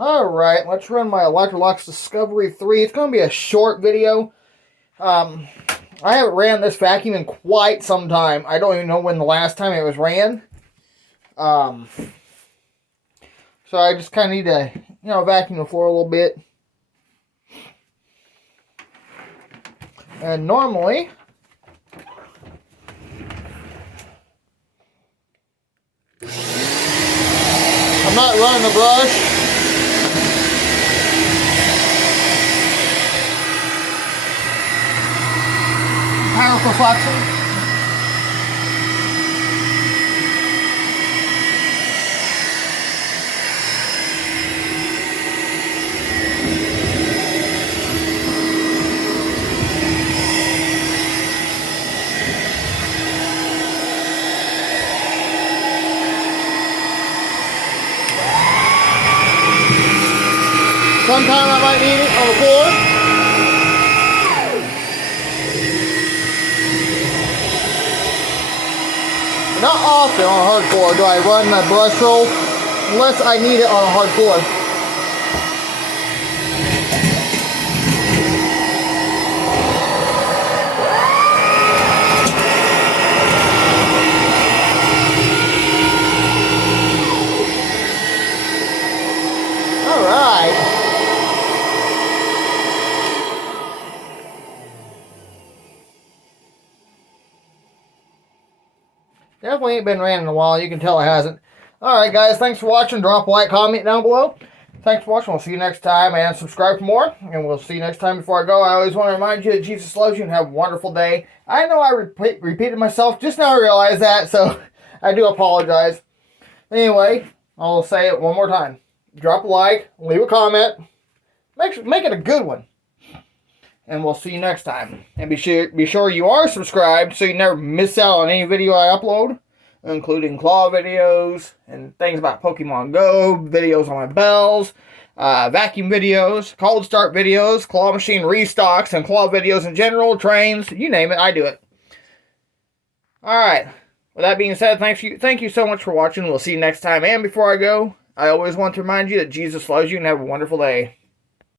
Alright, let's run my Electrolux Discovery 3. It's going to be a short video. I haven't ran this vacuum in quite some time. I don't even know when the last time it was ran. So I just kind of need to, vacuum the floor a little bit. And normally, I'm not running the brush. Powerful flexion. Sometime I might need it on the floor. Not often on a hard floor do I run my brush roll unless I need it on a hard floor. Alright. Definitely ain't been ran in a while. You can tell it hasn't. Alright, guys. Thanks for watching. Drop a like, comment down below. Thanks for watching. We'll see you next time. And subscribe for more. And we'll see you next time. Before I go, I always want to remind you that Jesus loves you and have a wonderful day. I know I repeated myself. Just now I realized that. So I do apologize. Anyway, I'll say it one more time. Drop a like. Leave a comment. Make it a good one. And we'll see you next time. And be sure you are subscribed so you never miss out on any video I upload, including claw videos and things about Pokemon Go, videos on my bells, vacuum videos, cold start videos, claw machine restocks, and claw videos in general, trains, you name it, I do it. Alright. With that being said, thank you so much for watching. We'll see you next time. And before I go, I always want to remind you that Jesus loves you and have a wonderful day.